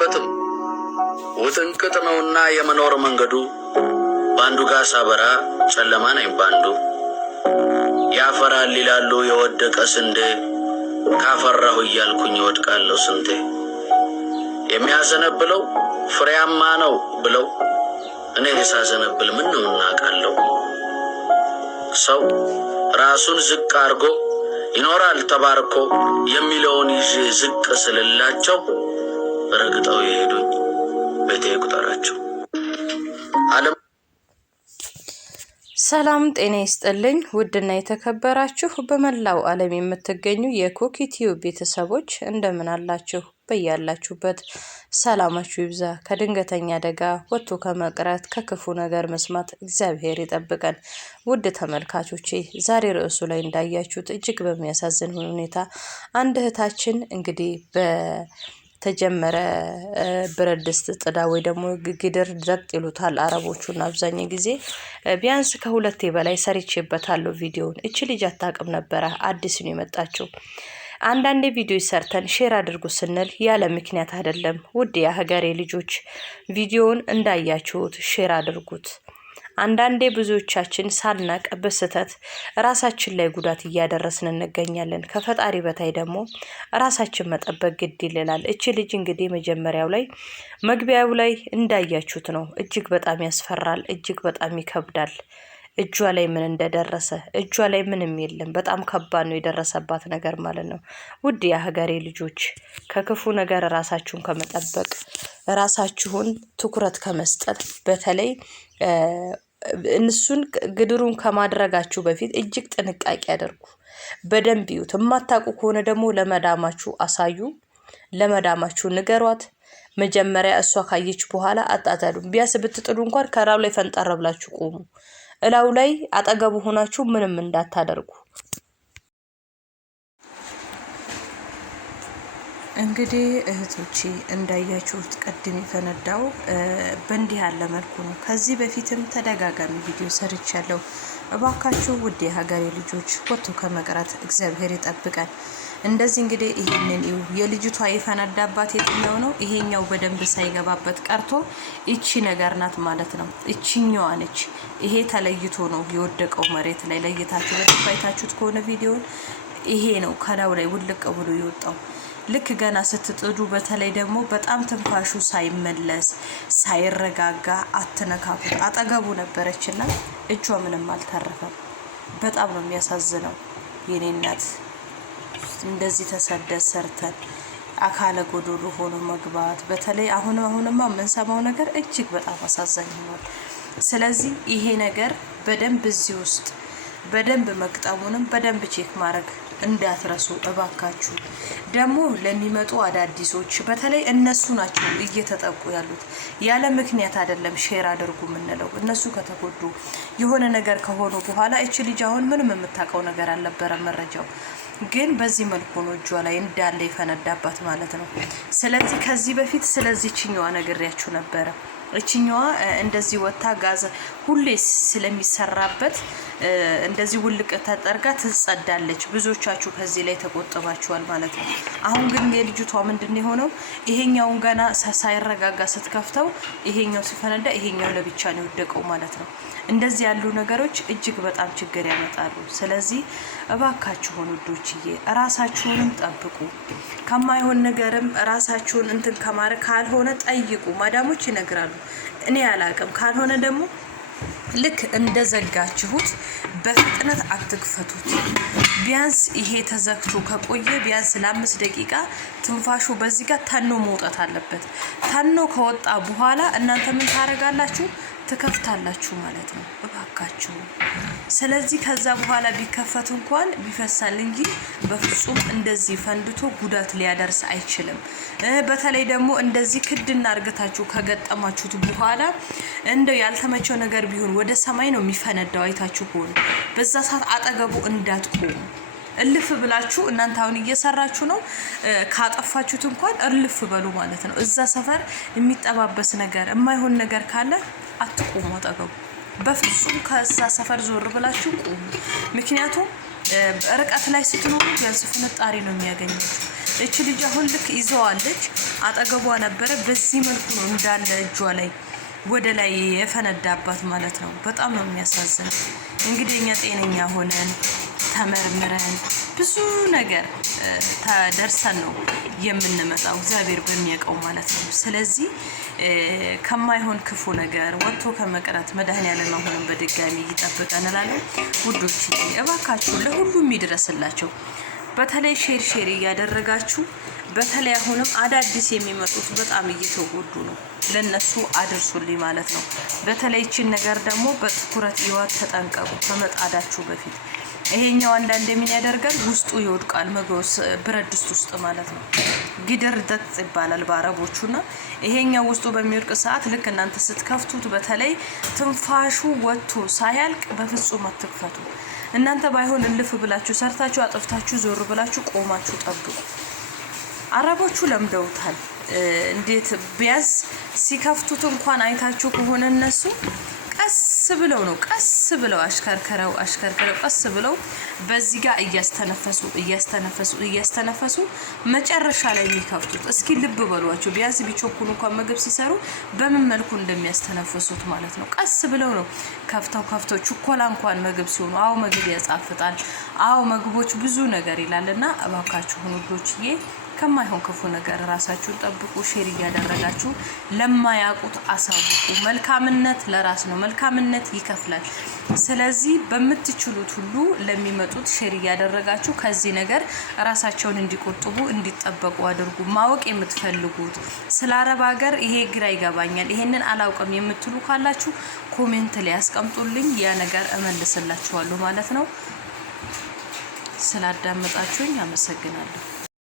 በትም ውጥንቅጥ ነውና የመኖር መንገዱ ባንዱ ጋር ሳበራ ጨለማ ነኝ ባንዱ ያፈራል ይላሉ የወደቀ ስንዴ ካፈራሁ እያልኩኝ ወድቃለሁ ስንቴ የሚያዘነብለው ፍሬያማ ነው ብለው እኔ ሳዘነብል ምን ነው እናቃለሁ ሰው ራሱን ዝቅ አርጎ ይኖራል ተባርኮ የሚለውን ይዤ ዝቅ ስለላቸው ረግጠው ይሄዱኝ ቤቴ ቁጠራቸው ዓለም ሰላም ጤና ይስጥልኝ ውድና የተከበራችሁ በመላው ዓለም የምትገኙ የኮኪቲዩ ቤተሰቦች እንደምን አላችሁ በያላችሁበት ሰላማችሁ ይብዛ ከድንገተኛ አደጋ ወጥቶ ከመቅረት ከክፉ ነገር መስማት እግዚአብሔር ይጠብቀን ውድ ተመልካቾቼ ዛሬ ርዕሱ ላይ እንዳያችሁት እጅግ በሚያሳዝን ሁኔታ አንድ እህታችን እንግዲህ ተጀመረ ብረድስት ጥዳ ወይ ደግሞ ግድር ዘጥ ይሉታል አረቦቹና አብዛኛው ጊዜ ቢያንስ ከሁለቴ በላይ ሰርቼበታለሁ ቪዲዮን እቺ ልጅ አታውቅም ነበር አዲስ ነው የመጣችው አንዳንዴ ቪዲዮ ሰርተን ሼር አድርጉ ስንል ያለ ምክንያት አይደለም ውድ የሀገሬ ልጆች ቪዲዮን እንዳያችሁት ሼር አድርጉት አንዳንዴ ብዙዎቻችን ሳልናቅ በስተት ራሳችን ላይ ጉዳት ያደረስን እንገኛለን ከፈጣሪ በታይ ደግሞ ራሳችን መጠበቅ ግድ ይላል እቺ ልጅ እንግዲህ መጀመሪያው ላይ መግቢያው ላይ እንዳያችሁት ነው እጅግ በጣም ያስፈራል እጅግ በጣም ይከብዳል እጇ ላይ ምን እንደደረሰ እጇ ላይ ምንም የለም በጣም ከባድ ነው የደረሰባት ነገር ማለት ነው ውድ የሀገሬ ልጆች ከክፉ ነገር ራሳችሁን ከመጠበቅ ራሳችሁን ትኩረት ከመስጠት በተለይ እንሱን ግድሩን ከማድረጋችሁ በፊት እጅግ ጥንቃቄ አድርጉ በደንብ ይዩት ማታቁ ከሆነ ደግሞ ለመዳማችሁ አሳዩ ለመዳማችሁ ንገሯት መጀመሪያ እሷ ካየች በኋላ አጣጣሉ ቢያስ ብትጥሉ እንኳን ከራው ላይ ፈንጠር ብላችሁ ቆሙ እላው ላይ አጠገቡ ሆናችሁ ምንም እንዳታደርጉ እንግዲህ እህቶቼ እንዳያችሁት ቀድም ይፈነዳው በእንዲህ ያለ መልኩ ነው ከዚህ በፊትም ተደጋጋሚ ቪዲዮ ሰርቻለሁ እባካችሁ ውድ የሀገሬ ልጆች ወጥቶ ከመቅረት እግዚአብሔር ይጠብቀን እንደዚህ እንግዲህ ይሄንን የልጅቷ ይፈነዳባት የትኛው ነው ይሄኛው በደንብ ሳይገባበት ቀርቶ እቺ ነገር ናት ማለት ነው እቺኛዋ ነች ይሄ ተለይቶ ነው የወደቀው መሬት ላይ ለይታችሁ በታይታችሁት ከሆነ ቪዲዮ ይሄ ነው ከላው ላይ ውልቅ ብሎ ይወጣው ልክ ገና ስትጥዱ በተለይ ደግሞ በጣም ትንፋሹ ሳይመለስ ሳይረጋጋ አትነካኩት አጠገቡ ነበረችና እጇ ምንም አልተረፈም በጣም ነው የሚያሳዝነው የኔ እናት እንደዚህ ተሰደስ ሰርተን አካለ ጎዶሎ ሆኖ መግባት በተለይ አሁንማ መንሰማው ነገር እጅግ በጣም አሳዛኝ ሆኗል ስለዚህ ይሄ ነገር በደንብ እዚህ ውስጥ በደንብ መቅጠሙንም በደንብ ቼክ ማድረግ እንዳትረሱ እባካችሁ ደግሞ ለሚመጡ አዳዲሶች በተለይ እነሱ ናቸው እየተጠቁ ያሉት ያለ ምክንያት አይደለም ሼር አድርጉ ምንለው እነሱ ከተጎዱ የሆነ ነገር ከሆነ በኋላ እቺ ልጅ አሁን ምንም የምታውቀው ነገር አልነበረ መረጃው ግን በዚህ መልኩ ነው እጇ ላይ እንዳለ ይፈነዳባት ማለት ነው ስለዚህ ከዚህ በፊት ስለዚህኛዋ ነግሬያችሁ ነበር እቺኛዋ እንደዚህ ወጣ ጋዝ ሁሌ ስለሚሰራበት እንደዚህ ውልቅ ተጠርጋ ትጸዳለች ብዙዎቻችሁ ከዚህ ላይ ተቆጥባችኋል ማለት ነው አሁን ግን የልጅቷ ምንድነው የሆነው ይሄኛውን ገና ሳይረጋጋ ስትከፍተው ይሄኛው ሲፈነዳ ይሄኛው ለብቻ ነው ወደቀው ማለት ነው እንደዚህ ያሉ ነገሮች እጅግ በጣም ችግር ያመጣሉ ስለዚህ እባካችሁን ወዶችዬ ራሳችሁንም ጠብቁ ከማይሆን ነገርም ራሳችሁን እንትን ከማረ ካልሆነ ጠይቁ ማዳሞች ይነግራሉ እኔ ያላቀም ካልሆነ ደግሞ ልክ እንደዘጋችሁት በፍጥነት አትክፈቱት ቢያንስ ይሄ ተዘክቶ ከቆየ ቢያንስ ለ5 ደቂቃ ትንፋሹ በዚህ ጋር ታኖ መውጣት አለበት ታኖ ከወጣ በኋላ እናንተ ምን ታረጋላችሁ ተከፍታላችሁ ማለት ነው እባካችሁ ስለዚህ ከዛ በኋላ ቢከፈት እንኳን ቢፈሳል እንጂ በፍጹም እንደዚህ ፈንድቶ ጉዳት ሊያደርስ አይችልም በተለይ ደግሞ እንደዚህ ክድና አርገታችሁ ከገጠማችሁት በኋላ እንደው ያልተመቸው ነገር ቢሆን ወደ ሰማይ ነው የሚፈነዳው አይታችሁ ሆነ በዛ ሰዓት አጠገቡ እንዳትቆሙ እልፍ ብላችሁ እናንተ አሁን እየሰራችሁ ነው ካጠፋችሁት እንኳን እልፍ በሉ ማለት ነው እዛ ሰፈር የሚጠባበስ ነገር የማይሆን ነገር ካለ አትቆሙ አጠገቡ በፍጹም ከዛ ሰፈር ዞር ብላችሁ ቁሙ። ምክንያቱም ርቀት ላይ ስትኖሩ ቢያንስ ፍንጣሪ ነው የሚያገኛችሁ። እቺ ልጅ አሁን ልክ ይዘዋለች፣ አጠገቧ ነበረ። በዚህ መልኩ ነው እንዳለ እጇ ላይ ወደ ላይ የፈነዳባት ማለት ነው። በጣም ነው የሚያሳዝነው። እንግዲህ እኛ ጤነኛ ሆነን ተመርምረን ብዙ ነገር ተደርሰን ነው የምንመጣው፣ እግዚአብሔር በሚያውቀው ማለት ነው። ስለዚህ ከማይሆን ክፉ ነገር ወጥቶ ከመቅረት መድኃኒዓለም አሁንም በድጋሚ ይጠብቀን እላለሁ። ውዶች እባካችሁ ለሁሉም ይድረስላቸው። በተለይ ሼር እያደረጋችሁ በተለይ አሁንም አዳዲስ የሚመጡት በጣም እየተጎዱ ነው፣ ለነሱ አድርሱልኝ ማለት ነው። በተለይ እቺን ነገር ደግሞ በትኩረት ይዋት ተጠንቀቁ ከመጣዳችሁ በፊት። ይሄኛው አንዳንድ ምን ያደርጋል ውስጡ ይወድቃል፣ መግቦስ ብረት ድስት ውስጥ ማለት ነው። ጊደር ደጥ ይባላል በአረቦቹና ይሄኛው ውስጡ በሚወድቅ ሰዓት ልክ እናንተ ስትከፍቱት በተለይ ትንፋሹ ወጥቶ ሳያልቅ በፍጹም አትክፈቱ። እናንተ ባይሆን እልፍ ብላችሁ ሰርታችሁ አጥፍታችሁ ዞር ብላችሁ ቆማችሁ ጠብቁ። አረቦቹ ለምደውታል። እንዴት ቢያዝ ሲከፍቱት እንኳን አይታችሁ ከሆነ እነሱ ቀስ ብለው አሽከርከረው ቀስ ብለው በዚህ ጋር እያስተነፈሱ መጨረሻ ላይ የሚከፍቱት። እስኪ ልብ በሏቸው። ቢያንስ ቢቾኩሉ እንኳን ምግብ ሲሰሩ በምን መልኩ እንደሚያስተነፍሱት ማለት ነው። ቀስ ብለው ነው ከፍተው ችኮላ እንኳን ምግብ ሲሆኑ አዎ ምግብ ያጻፍጣል፣ አዎ ምግቦች ብዙ ነገር ይላልና እባካችሁን ውዶችዬ ከማይሆን ክፉ ነገር ራሳችሁን ጠብቁ። ሼር እያደረጋችሁ ለማያውቁት አሳውቁ። መልካምነት ለራስ ነው፣ መልካምነት ይከፍላል። ስለዚህ በምትችሉት ሁሉ ለሚመጡት ሼር እያደረጋችሁ ከዚህ ነገር ራሳቸውን እንዲቆጥቡ እንዲጠበቁ አድርጉ። ማወቅ የምትፈልጉት ስለ አረብ ሀገር ይሄ ግራ ይገባኛል፣ ይሄንን አላውቅም የምትሉ ካላችሁ ኮሜንት ላይ ያስቀምጡልኝ፣ ያ ነገር እመልስላችኋለሁ ማለት ነው። ስላዳመጣችሁኝ አመሰግናለሁ።